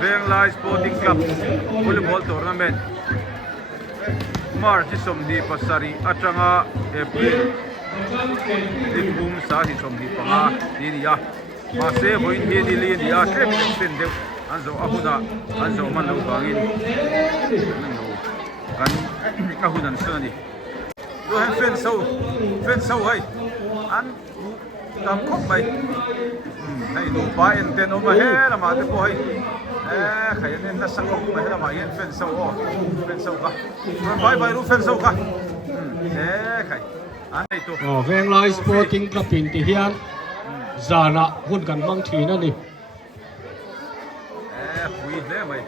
Venglai Sporting Club Volleyball Tournament March somdi pasari atanga April Limbum sa hi somdi panga dinia mase boin he dili dia trip sende anzo ahuna anzo manu bangin kan ahunan sani do han fen so hai an tam khop bai hay no ba en ten o ma he la ma te ko hai khaya nen na sang khop mai la ma yen fen so ka bai bai ru fen so ka khai an ai to Venglai Sporting Club in ti hian zana hun kan mang thina ni hui le mai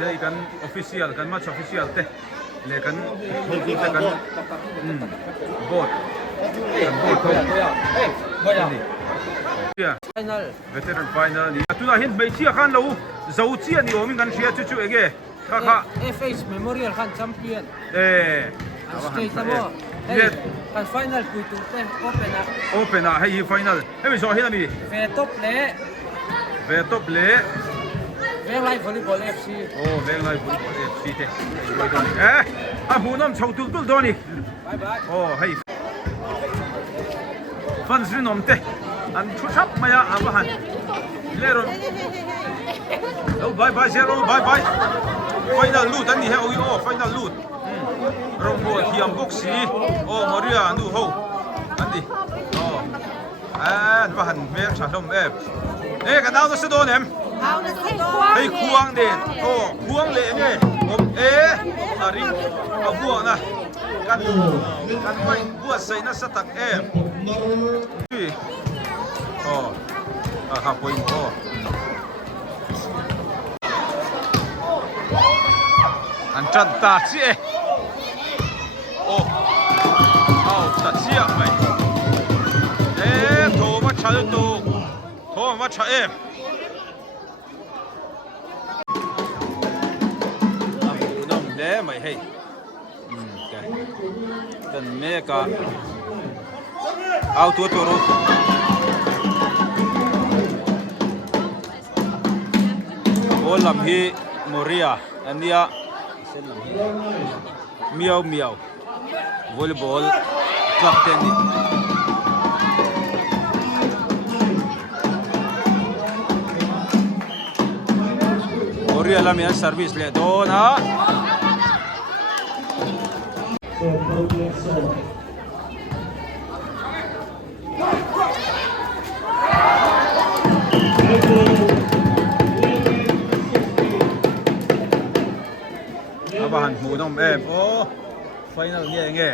hei kan official kan match official te le kan hoki te kan vote final veteran final ni tu na hin mai chia khan lo zo chia ni omin kan chia chu ege kha FH Memorial Khan Champion state tamo kan final kuitu te open a hei final hei so hin ami ve top le Venglai Volleyball FC Venglai Volleyball FC te hunam chau tul doni bye bye hei fans rinom te an thu thap maya abahan leron bye zero bye final loot ani he final loot rombo hiam boxi Maria nu ho andi bahan mer chalom ka daw na sa donem hey kuang den kuang le nge aring abuang na kan mai buat sai na sa tak ha point an chan ta chi ta chi mai tho ma cha to tho ma cha le mai hey dan meka auto toro olam hi Moria ania miau volleyball club tennis Moria lamia service le dona abahan hunom final nge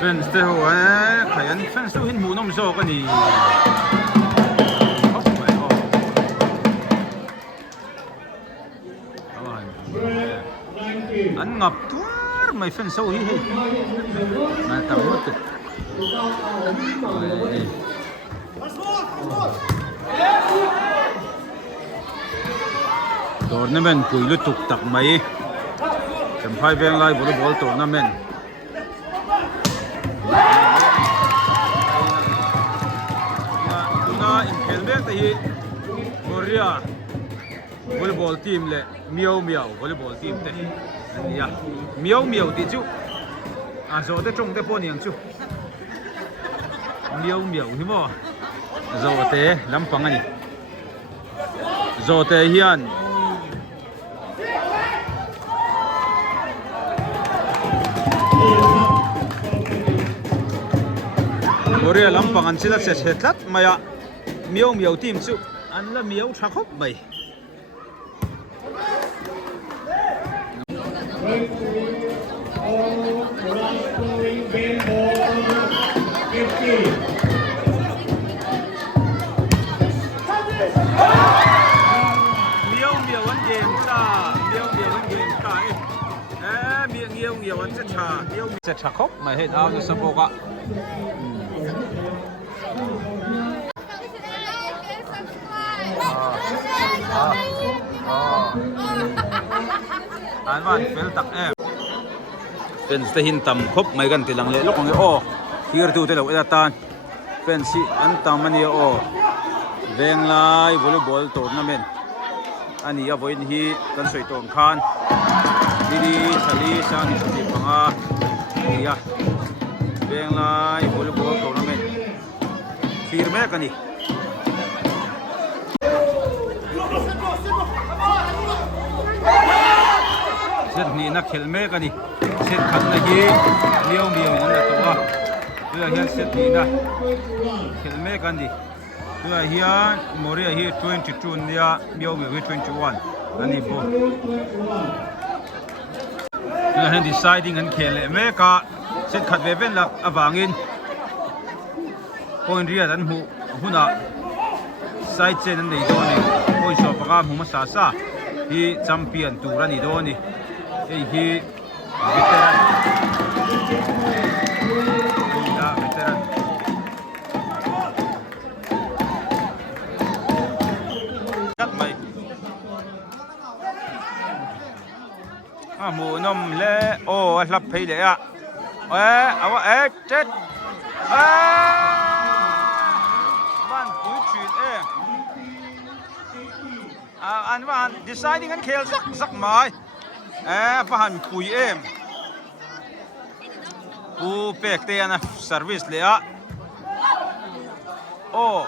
fans te ho khayan fans to hin hunom so ka ni an ngap tur mai fen so hi na ta mo tu tournament puilu tuk tak mai champhai Venglai volleyball tournament na in khelmek te hi Moria volleyball team le miau volleyball team te ya miau ti chu zo te trong te pon yang chu miau hi mo zo te lampang ani zo te hian Moria lampang an sila se tlat maya miau team chu an la miau tha khop bai sẽ chặt khóc mà hết ao cho sắp bộ ạ an van fel tak em fence te hin tam khop mai gan tilang le lokong o hir tu te lo eda tan fence an tam ani o veng lai volleyball tournament ani a voin hi kan soi tom khan didi sali sang ni panga ya veng lai volleyball tournament firme kani set ni na khel me kani set khat na hi liao liao nan la to tu hian set ni na khel me kani tu hian moria hi 22 nia liao me 21 ani bo tu hian deciding an khel me ka set khat ve ven lak awangin point ria dan hu huna side chen an nei do ni point so panga mu ma sa sa hi champion tu ra ni do ni ei hi veteran ya veteran cắt mày mù nôm lẽ ô lắp thấy đấy ạ chết bạn cuối chuyện em anh bạn deciding anh khéo sắc sắc mày pahan pui em u pek te ana service le a o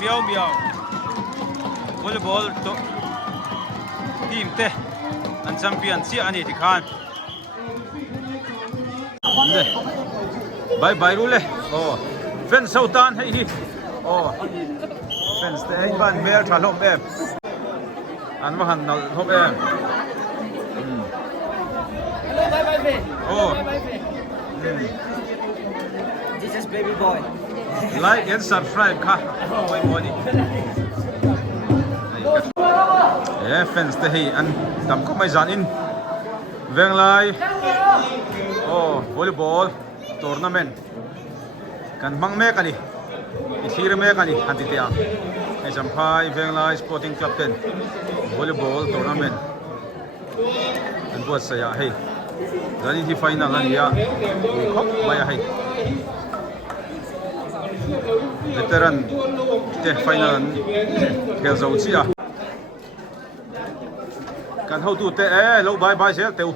miao miao volleyball to team te an champion chi ani ti khan le bye bye rule oh fence sautan hei hi oh fence te ai ban mer thalom em an ma han nal thop em Hello, bye bye baby. oh This is baby boy. like and subscribe kha oi body fence te hi an tam ko mai zan in veng lai oh volleyball tournament kan mang me kani ithir me kani hanti te ang ai champhai veng lai sporting club ten volleyball tournament an buat saya hei zani hi final an ya khop mai hei veteran te final khel zo chi a kan ho tu te lo bye bye sel teu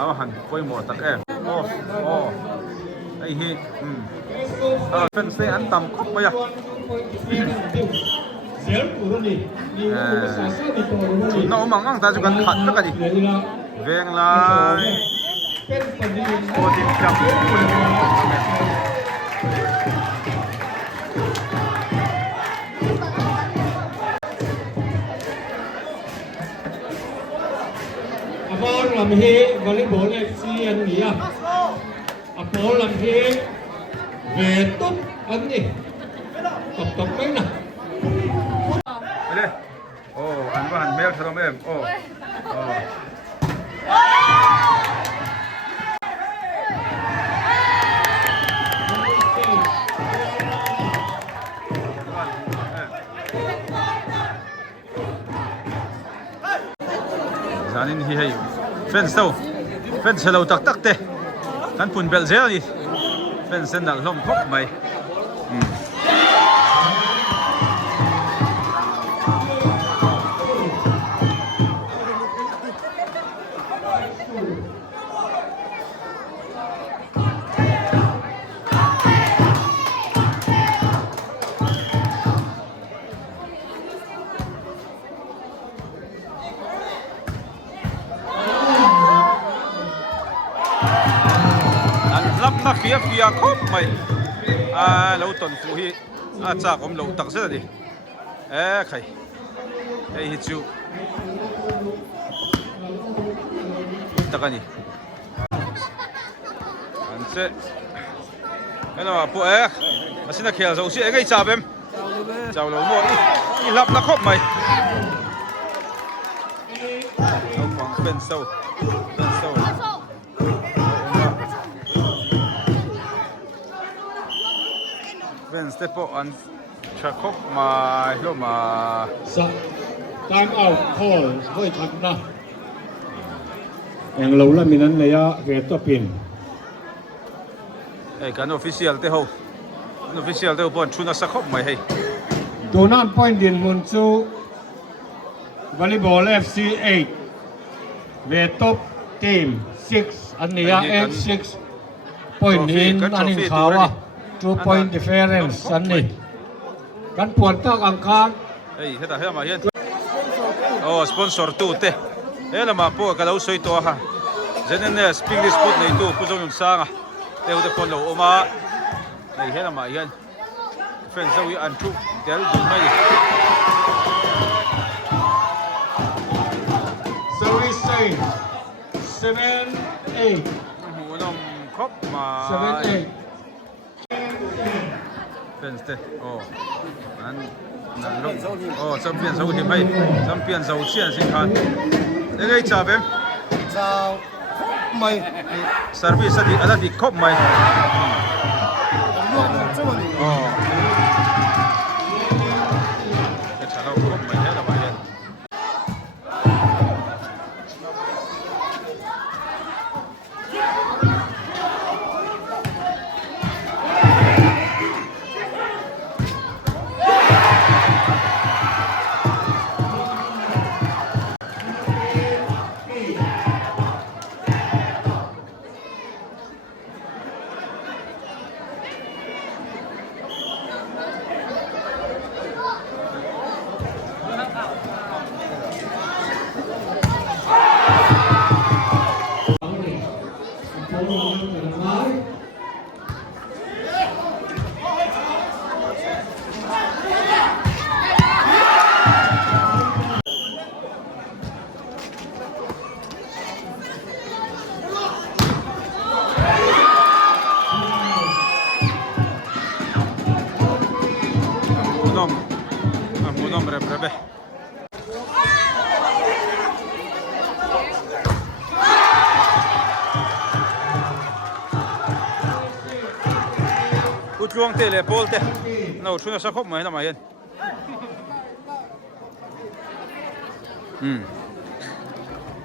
aw han koi mo tak ai hi fence te an tam khop mai a no mang ang ta chu kan khat ka ni veng lai sporting club Apol làm hi volleyball FC anh nghĩ à Apol làm hi về tốt anh nhỉ tập mấy nè đây anh có hành mèo thằng em zanin hi hay fence hello tak tak te kan pun bel zel ni fence dal lom khop mai mai lâu tuần phụ hi cha cũng lâu tắc sẽ đi khai hey hit you tắc anh anh sẽ cái nào bộ mà xin là khéo dầu xe cái chào em chào lâu mua đi lắp nó khóc mày bên sâu bên step on chắc khóc mà hiểu mà time out call hơi thật na em lâu lắm mình ăn này về tập pin cái official thế hậu official thế hậu chun sắc khóc mày hayตัวนั้น point ดินมุนซูvolleyball FC 8เวทบทีม6อันนี้6 point in อันนี้ขาว2 point difference อันนี้กันปวดตั้งอังคารเฮ้ยเฮ้ยมาเห็นโอ้สปอนเซอร์ตู้เต้ละมาพวกกระเราสวยตัวฮะเจนเนี่ยสปริงดิสปุตในตู้ผู้ชมยุ่งสร้างอ่ะเดี๋ยวจะพอนเราออกมาเฮ้ยละมาเห็นแฟนสาวอันทุกเดี๋ยวดูไม่ดีSorry say 7-8หูน้องครบมา 7-8เป็นสเตโอ้นั่นลูกโอ้จำเปลี่ยนสาวทีมไหมจำเปลี่ยนสาวเชียนสิครับเอ้ยจ่าเบมจ่าไม่เซอร์วิสดีอะไรดีครบไหมโอ้จะเราครบไหมเนี่ยเราไปเห็นมูนอมเรเบอุดลวงเตะเลยโพลเตะเราช่วยสักคบไหมทำไมเห็น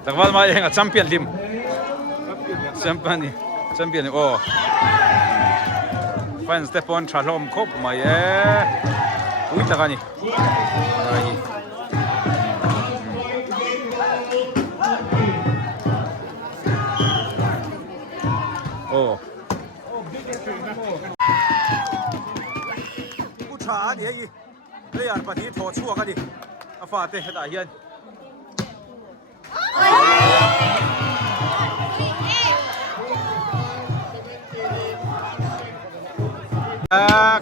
แต่ว่ามาเองอะแชมเปี้ยนทีมแชมเปี้ยนนี่โอ้แฟนสเตปอนชาลอมคบไหมอุ้ยตะกันนี่โอ้ผู้ชายนี่เรียนปฏิโทษชั่วกันดิอาฟาเตะได้ยัน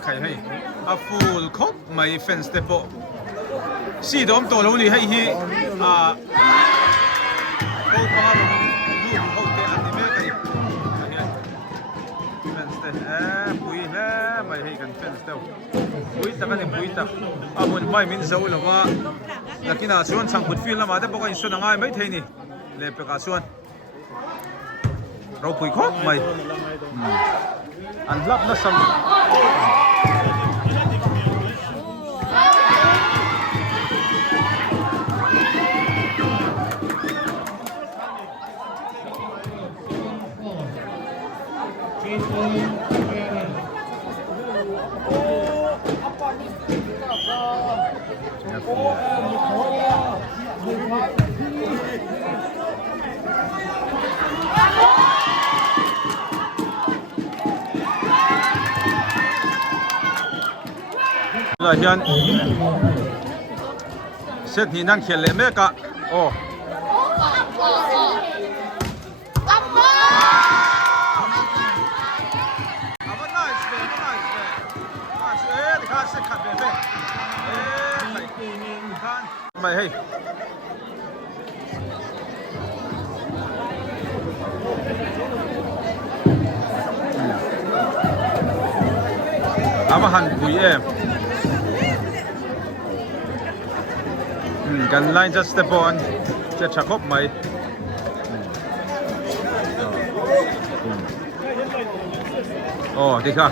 ใครให้อาฟูลครบไม่เฟนสเตปสีดอมตัวเรานี่ให้ฮีโอ้ป้าเราลูกเขาเตะอันนี้ไม่กันเฟนสเตปุยแม่ไม่ให้กันเฟนสเตปุยตะกันปุยตะบุญไม่มินเซลหรอกว่าลักกินาส่วนช่างบุญฟิลละมาแต่บอกว่าส่วนง่ายไม่เท่นี่เลยประกาศส่วนเราปุยครบไม่อันลับนะสัมเราเห็นเซตนี้นั่งเขียนเลยแม่กะโอ้อาวันน่าส se khat ve ve khan mai hei ama han pui emกันไลน์จะสเตปอนจะชักคบไหมโอ้ที่ข้า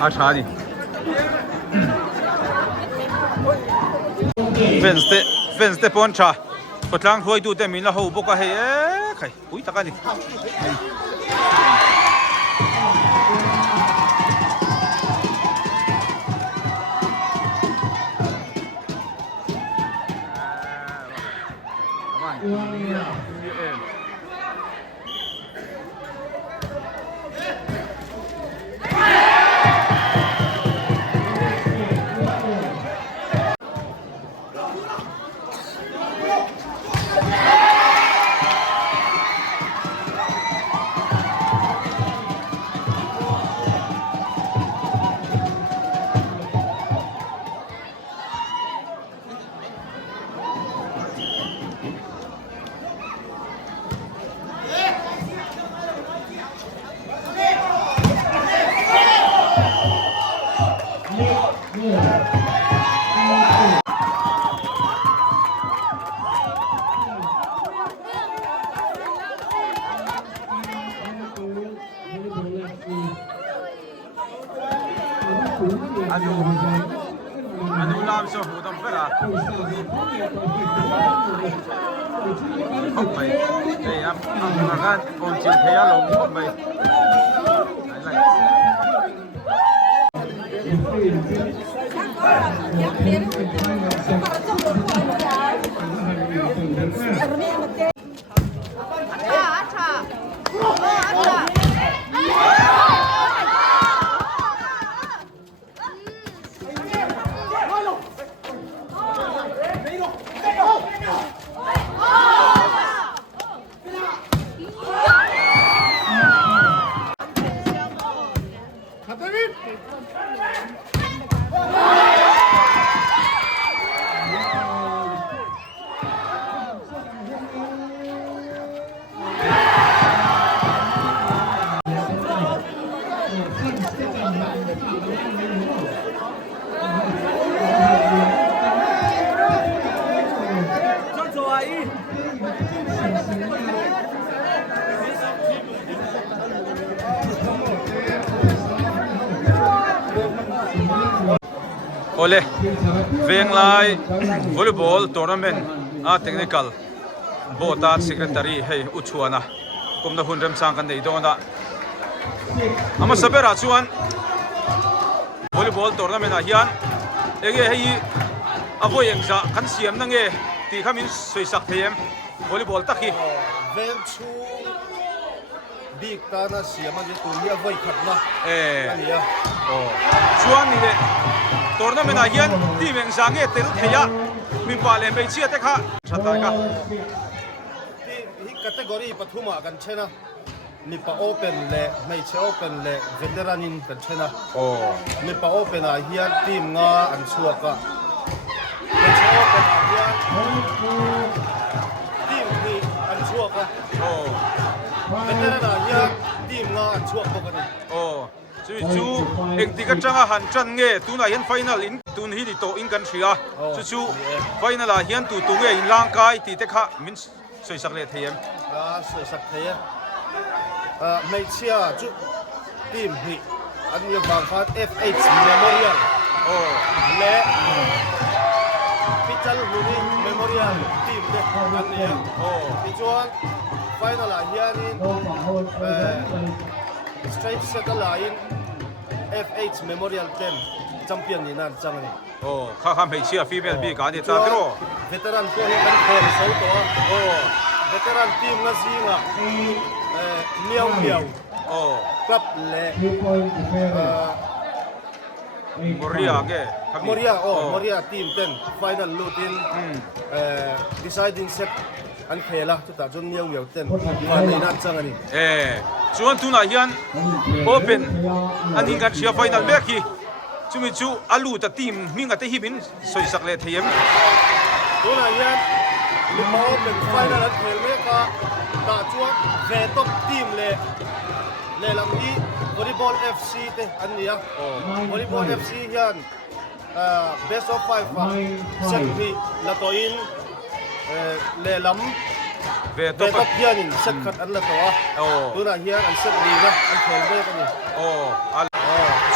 อาชานี่เฟนสเตปอนชาพอทางห้วยดูแต่มีละหูบุกให้ใครอุ้ยตะกันนี่อันนู้นลามโซ่หูดำเพื่อเข้าไปเฮ้ยครับมากันคนจีนเทียลงเข้าไปโอเล่เวียงไลวอลเลย์บอลทัวร์นาเมนต์เทคนิคอลโบตัสเซกเรตารีให้อุชวนะกุมดาหุ่นเริ่มสร้างกันในตรงนั้นอามาสับเปราชวนวอลเลย์บอลทัวร์นาเมนต์ฮิอันเอเกให้อภัยยังจะขันเสียมนั่งเอที่ขามินสวยสักเทียมวอลเลย์บอลตักฮีเวนชูบิ๊กตานาเสียมันจะตัวเลี้ยไว้ขัดนะนี่อ่ะโอ้ชวนนี่เลยทัวร์นาเมนต์ฮิอันที่เมืองสังเกตเตลุเทียมีปาเลนไปเชียร์เตะค่ะชัดตายกันที่แคตตากรีปฐุมกันเช่นนะมีปาโอเปนเล่ไม่ใช่โอเปนเล่เวเทรานินกันเช่นนะโอ้มีปาโอเปนอาเฮียทีมงาอันชัวก็ไม่ใช่โอเปนอาเฮียทีมนี้อันชัวก็โอ้เวเทรานาเฮียทีมงาอันชัวก็กันโอ้จู่เองที่กันจังหันจันเงี้ยตัวไหนเห็นไฟนอลอินตัวนี้ที่โตอินกันเชียจู่ไฟนอลเห็นตัวเงี้ยอินร่างกายที่เตะค่ะมินสวยสักเลยเทียมสวยสักเทียมไม่เชียจู่ทีมนี้อันนี้บางครั้ง FH Memorial โอ้และพิจารณาลูนี่ Memorial ทีมเด็กอันนี้โอ้ที่จวนไฟนอลเฮียนี่straight second line FH Memorial 10 champion นี่นั่นจังนี่โอ้ข้าทำให้เชียร์ฟีเมลบีการนี่ตาโตรเวเทรันตัวนี้กันโคตรสวยตัวโอ้เวเทรันทีมงาซิงอ่ะเมียวโอ้กลับเล่มอริอาเก้มอริอาทีม10 final lutin deciding set อันเคล่ะจุดตาจนเมียว10วันนี้นั่นจังนี่ชวนตัวไหนยันโอเปนอันนี้กันเชียร์ไฟนอลเบกี้ chu mi chu alu ta team ming ate hi bin soi sak le thiamตัวไหนเนี่ยลูกบอลเป็นไฟนั่นแหละเทลเมกาตาจ้วงเวทบทีมเลยลำนี้วอลเลย์บอล FC เตอันนี้วอลเลย์บอล FC ยันbest of 5เซตนี้แล้วตัวอินเลยลำ เว เว ท ทบยันเซตขัดอันละตัว โอ้ ตัวไหนเนี่ยอันเซตนี้นะอันเทลเมกันนี่ โอ้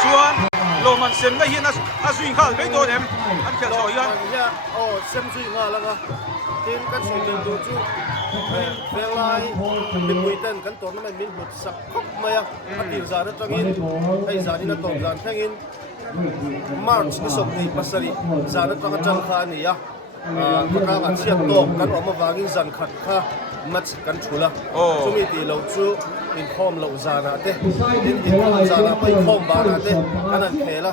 ชวนโลมันเซมได้เห็นอาสุยข้าวไปโดนเอ็มอันแค่ซอยยัน เนี่ยโอ้เซมซุยงาแล้วก็ทีมกันสุดดูจูเวลาเป็นมวยเต้นกันตัวนั้นมันมีหุดสักครบไหมอ่ะอันที่จานนั้นจังอินไอ้จานนี้นั่นตัวจานแข่งอินมาร์ชนี่สมนี่ปัสสาวะจานนั้นต้องจังขานี่อ่ะประกาศเสียตัวกันออกมาวางอินจานขัดข้ามัดกันชุละจุ่มตีเราจูอินคอมเราจานาเต้อินคอมจานาไปคอมบานาเต้อันนั้นเทละ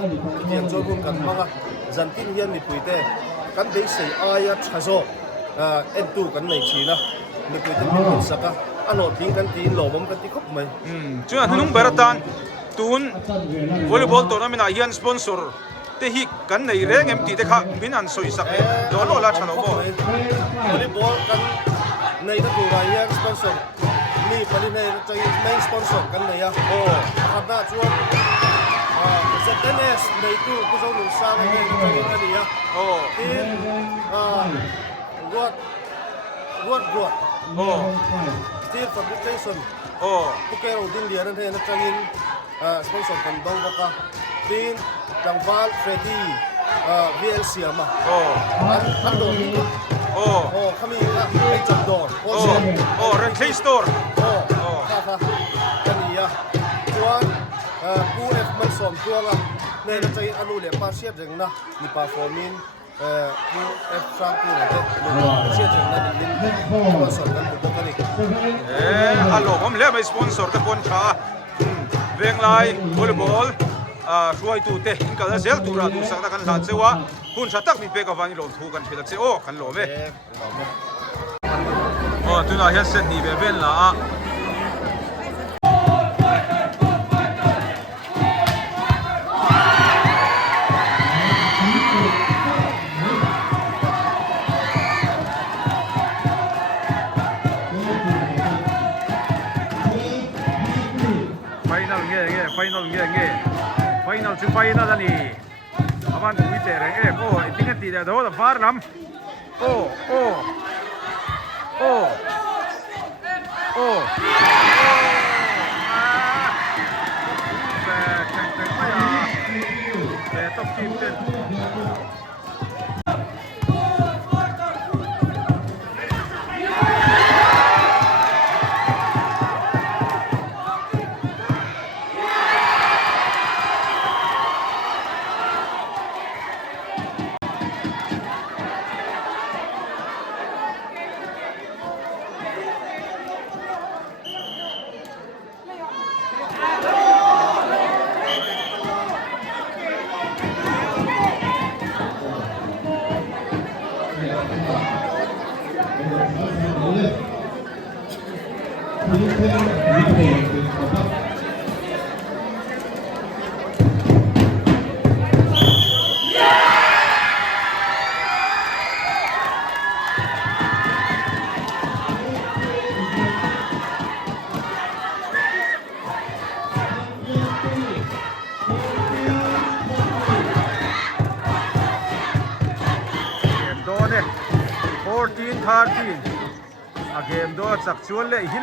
ที่ยังโจมกันมั้งอ่ะจันทินยันมีปุยเต้กันได้ใส่อายะชาโซเอ็นตูกันในชีนะมีปุยเต้มีสักอ่ะอันโนทิ้งกันตีนหล่อมันกันตีครบไหม จึงอันนุ่งเบรตันตูนวอลเลย์บอลตัวนั้นเป็นอายันสปอนเซอร์เตหิกันในเรื่องเอ็มตีเด็กข้าบินอันสวยสักเลยโดนโลลาชาโนโบ วอลเลย์บอลกันในตัวอายันสปอนเซอร์มีผลิตในใจไม่สปอนเซอร์กันเลยอ่ะโอ้ขับหน้าชวนเซตเทนเนสในตู้ก็จะหนุนสร้างในใจกันเลยอ่ะ โอ้ ทีมรวด โอ้ ทีมฟับริเคชัน โอ้ พวกแกเราดินเดียนั่นเองนะจังอินสปอนเซอร์กันดองก็ค่ะทีมจังหวัดเฟรดี้VLC มา โอ้ อันโดน โอ้ โอ้ขมิ้นนะไอ้จับโดนโอ้ โอ้ เสีย โอ้เรนเทสโตร์ โอ้ค่ะกันนี่อ่ะส่วนผู้เอฟมันสมตัวละในนั้นจะอนุเลียปาเชียจังนะมีปาฟอร์มินผู้เอฟฟรังกูนะเด็กเชียจังนะดินมาสอนกันบุกกันอีก ฮัลโหลผมเลี้ยงไปสปอนเซอร์ตะปนชาเวียงไลวอลเลย์บอลช่วยตูเตะอินกับเซลตูราดูสักตะกันหลานเซวะคุณชาตักมีเปกวานิลงทูกันเพื่อเซโอกันโลเมโอ้ตุน่าเฮสเซนนี่เบเบนละfinal to final ani aman wite reng oh itinga ti da do far lam oh top team ten a game do chak chuan le hi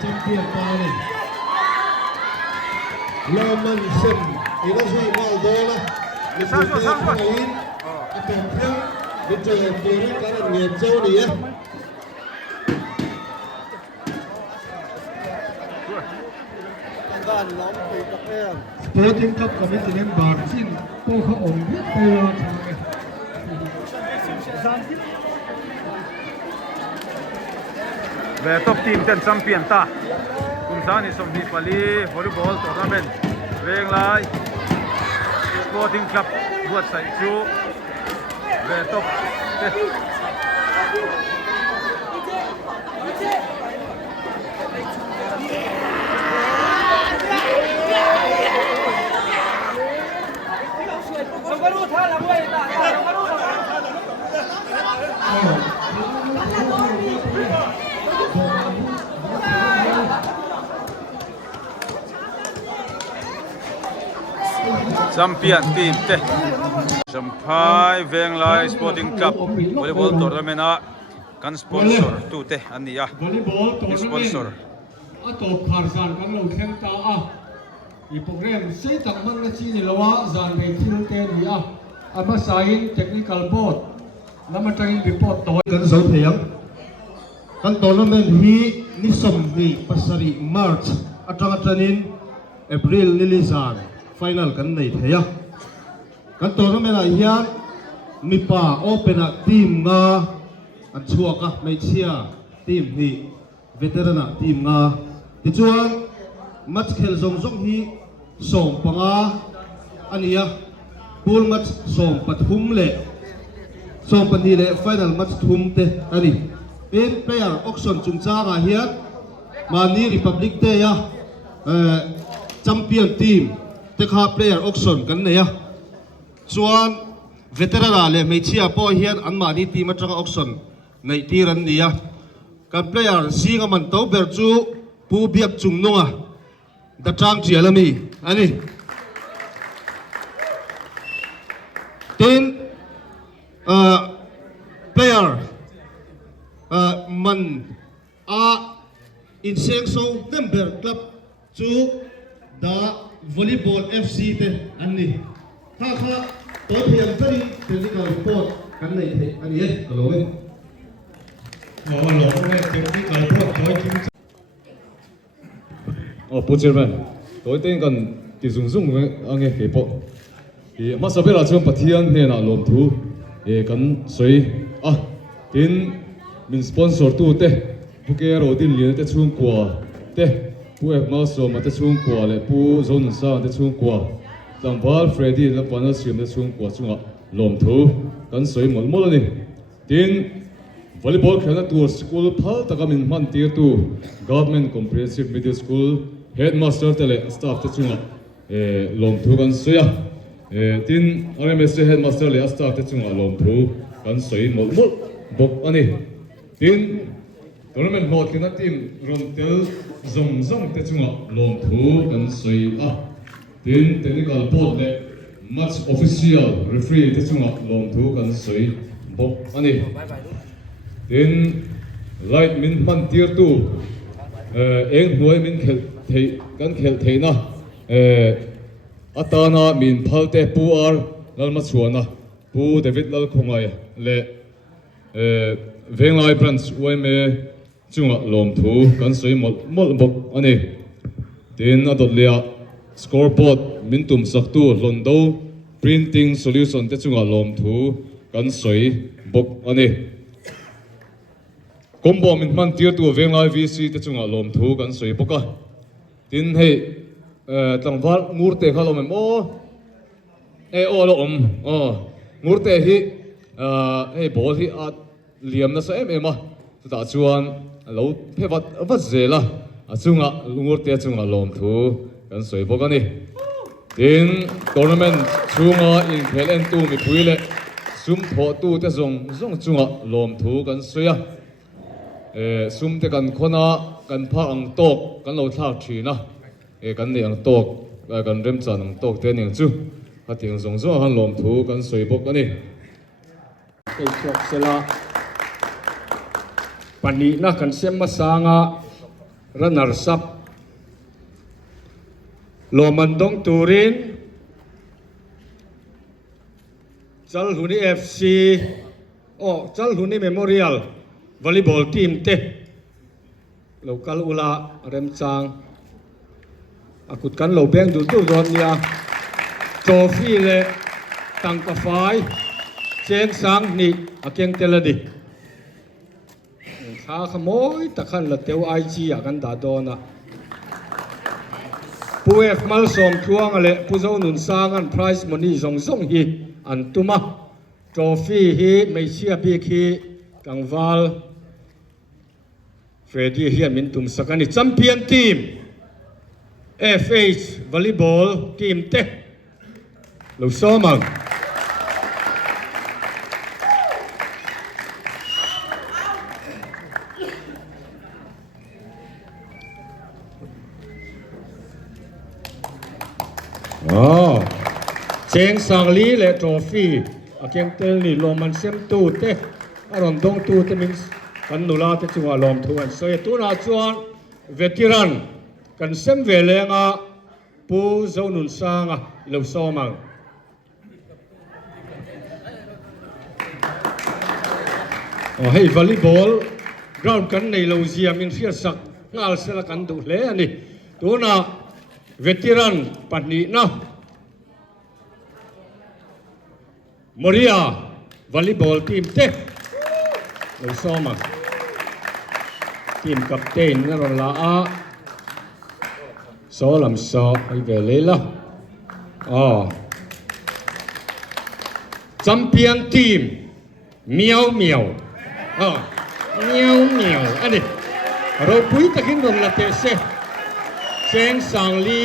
champion tani Loman Sim ina sui Maldola in atempia bicho puri karan ngechau ni ya Sporting Club Committee member Chin po kha om biết tay lo thang ve top team ten champion ta kumsani som hi pali volleyball tournament veng lai Sporting Club บวชใส่ชูเวทบซัมเปียนทีมเตสัมภายเวงไลสปอร์ติ้งคลับวอลเลย์บอลทัวร์นาเมนต์กันสปอนเซอร์ตูเตอันนี้อ่ะ วอลเลย์บอลตัว สปอนเซอร์ ตบขาดสารกันเราแข่งตาอ่ะอีโปรแกรมใช้ตั้งมันละจีนี่ละวะจานเวทีเต้นนี่อ่ะอามาใส่เทคนิคอลบอร์ดแล้วมาจะยิงรีพอร์ตต่อกันสองเทียมกันตอนนั้นฮีนิสมวีปัสรีมาร์ชอัตราจันินเอพริลนิลิซานไฟนอลกันในเทียกันตอนนั้นอะไรเฮียมีป่าโอเปน่าทีมงาอันชัวกะไม่เชียทีมนี้เวเทอร์นาทีมงาที่ชวนมัดเคลซงซงฮีส่งปังอาอันนี้อ่ะพูลมัดส่งปัดหุ่มเละส่งปันนี้เละไฟนอลมัดหุ่มเตะอันนี้เป็นเพลย์ออกชั่นจุงจ้าเฮียมานี่ริพับลิกเตะอ่ะแชมเปี้ยนทีมเตะขาเพลย์ออกชั่นกันเนี่ยชวนเวเทอร์นาเละไม่เชียพ่อเฮียอันมานี่ทีมมัดจังออกชั่นในที่รันนี้อ่ะการเพลย์ซีงมันโตเบอร์จูผู้เบียบจุงนงอ่ะดัชจังเจียลมีอันนี้ทีมเพลย์มันอินเซงโซเมมเบอร์คลับจูดาวอลเลย์บอล FC เตอันนี้ข้าตัวเทียมตรีเทคนิคอลรีพอร์ตกันในอันนี้ก็รู้ไหมบอกว่าหลงเลยเทคนิคอลรีพอร์ตตัวจริง不知咩？我等緊啲松松嘅安嘅起波，乜十邊啦將白天呢嗱龍圖緊水啊，點面 sponsor 都得，不過我啲連得穿過得，不係冇數咪得穿過咧，不做唔曬得穿過，但係 Freddie 那班那時得穿過中啊，龍圖緊水冇冇啦你，點volleyball खेलना tour school फल तक मिन मन तीर टू government comprehensive middle school headmaster तेले staff ते चुंगा लोम थु गन सोया तीन RMS हेडमास्टर ले स्टाफ ते चुंगा लोम थु गन सोई मोल मोल बक अनि तीन टूर्नामेंट हो किना टीम रोम तेल जोंग जोंग ते चुंगा लोम थु गन सोई आ तीन टेक्निकल बोर्ड ले match official referee te chunga लोम थु गन सोई बक अनि tin light min man tier tu eng huai min khel thei kan khel thei na atana min phalte pu ar lal ma chuana pu David lal khongai le venglai branch wai me chunga lom thu kan soi mol bok ani tin adot lea scoreboard min tum sak tu londo printing solution te chunga lom thu kan soi bok ani combo min man tier tu venglai VC te chunga lom thu kan soi boka tin hei tlangwal ngurte khalom mo o lo ngurte hi hei ball hi at liam na sa ema ta chuan lo phewat wat zela achunga ngurte chunga lom thu kan soi boka ni tin tournament chunga in khel en tu mi puile sum tho tu te zong chunga lom thu kan soya sum te kan khona kan pha ang tok kan lo thak thina kan ni ang tok kan rem chan ang tok te ning chu hating zong zo han lom thu kan soi bok ani ke chok sela pani na kan sem ma sanga runner sap lomandong turin Chalhuni FC Chalhuni Memorial volleyball team te local ula remchang akut kan lo beng dul tu ron nia trophy le tangka fai chen sang ni akeng teladi kha khamoi takhan la teu IG akan da dona ปูเอฟมัลสมทวงอะไรปูเจ้าหนุนสร้างอันไพรส์มันนี่ส่งฮีอันตุมาโทรฟี่ฮีไม่เชียบีฮีกังวาลเฟรดี้เฮียมินตุมสักอันนี้แชมเปี้ยนทีม FH วอลเลย์บอลทีมเตะลูกซ้อมังเชงสังลีและโทรฟี่อาเกียงเตลนี่ลมมันเซมตูเตะอารมณ์ดงตูเตมินกันนุลาเตจังหวะลมทวนสวยตูน่าจวนเวทีรันกันเซมเวเลงะปูเจ้าหนุนสร้างลูกซ้อมังให้วอลเลย์บอลกราวกันในลูเซียมินเสียสักงาลเสละกันดูเลยอันนี้ตัวน่ะเวทีรันปันนี้นะมอริอาวอลเลย์บอลทีมเตะลูกซ้อมังทีมกัปตันนั่นละโซลัมโซไปเวเลยละแชมเปี้ยนทีมเมียวเมียวเมียวเมียวอันนี้เราพูดตะกี้ลงละเตะเซเซงสังลี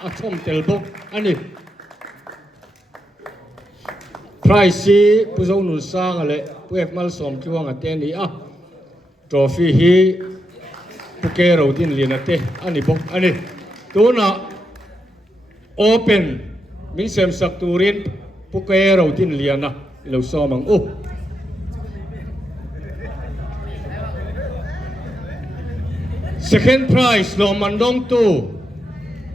อาชมเตลบุกอันนี้ใครสิผู้เจ้าหนุนสร้างอะไรผู้เอฟมัลสมที่ว่างเตนี่โทรฟี่ฮีผู้เกเราดินเลียนเตอันนี้บุกอันนี้ตัวน่ะโอเปนมินเซมสักตูรินผู้เกเราดินเลียนเราซ้อมังsecond prize ลงมันดงตู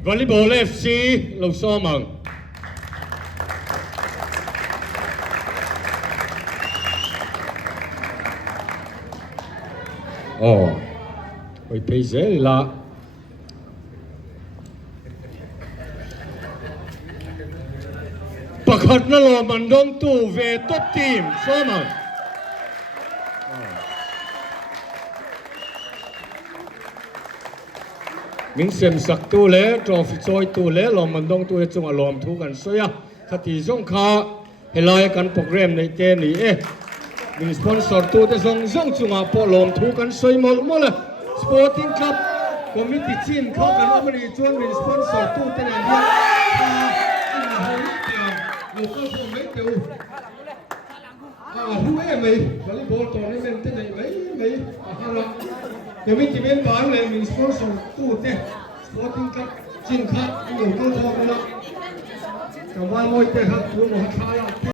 วอลเลย์บอล FC เราซ้อมังไปเพย์เซล่ะประคัดนั่นลงมันดงตูเวทท็อปทีมซ้อมังมิงเซมสักตัวเล่ทรอฟิชอยตัวเล่ลมมันต้องตัวจงอารมณ์ทุกันสวยคติจงขาเฮลายกันโปรแกรมในเกมนี้มิงสปอนเซอร์ตัวแต่จงจงอาพอลมทุกันสวยหมดเลยสปอร์ติ้งคลับคอมมิชชั่นทีมเขากันว่ามันจะชวนมิงสปอนเซอร์ตัวแต่เนี่ยลูกก็คงไม่เดียวหูไหมวอลเลย์บอลตัวนี้เป็นที่ไหนไหมฮะเดี๋ยวมีจีเมนบาร์เลยมีสปอนเซอร์ตู้เต้สปอร์ติ้งครับจินครับอยู่ตู้ทองนะแต่ว่ามวยเตะครับคุณหมอชาย